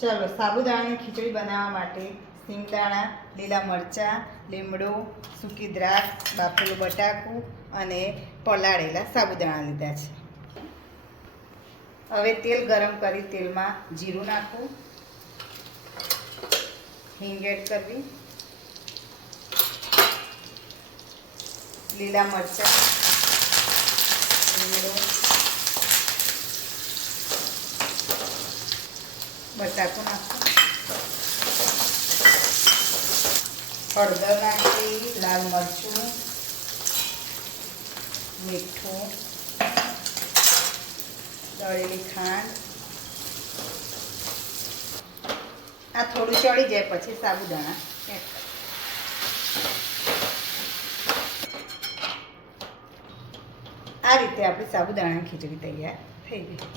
ચાલો સાબુદાણાની ખીચડી બનાવવા માટે સિંગદાણા, લીલા મરચાં, લીમડો, સૂકી દ્રાક્ષ, બાફેલું બટાકું અને પલાળેલા સાબુદાણા લીધા છે. હવે તેલ ગરમ કરી તેલમાં જીરું નાખવું, હિંગ એડ કરવી, લીલા મરચાં, લીમડો, બટાકું નાખવું, હળદર નાખી, લાલ મરચું, મીઠું, દળેલી ખાંડ. આ થોડું ચડી જાય પછી સાબુદાણા એડ કરો. આ રીતે આપણી સાબુદાણાની ખીચડી તૈયાર થઈ ગઈ.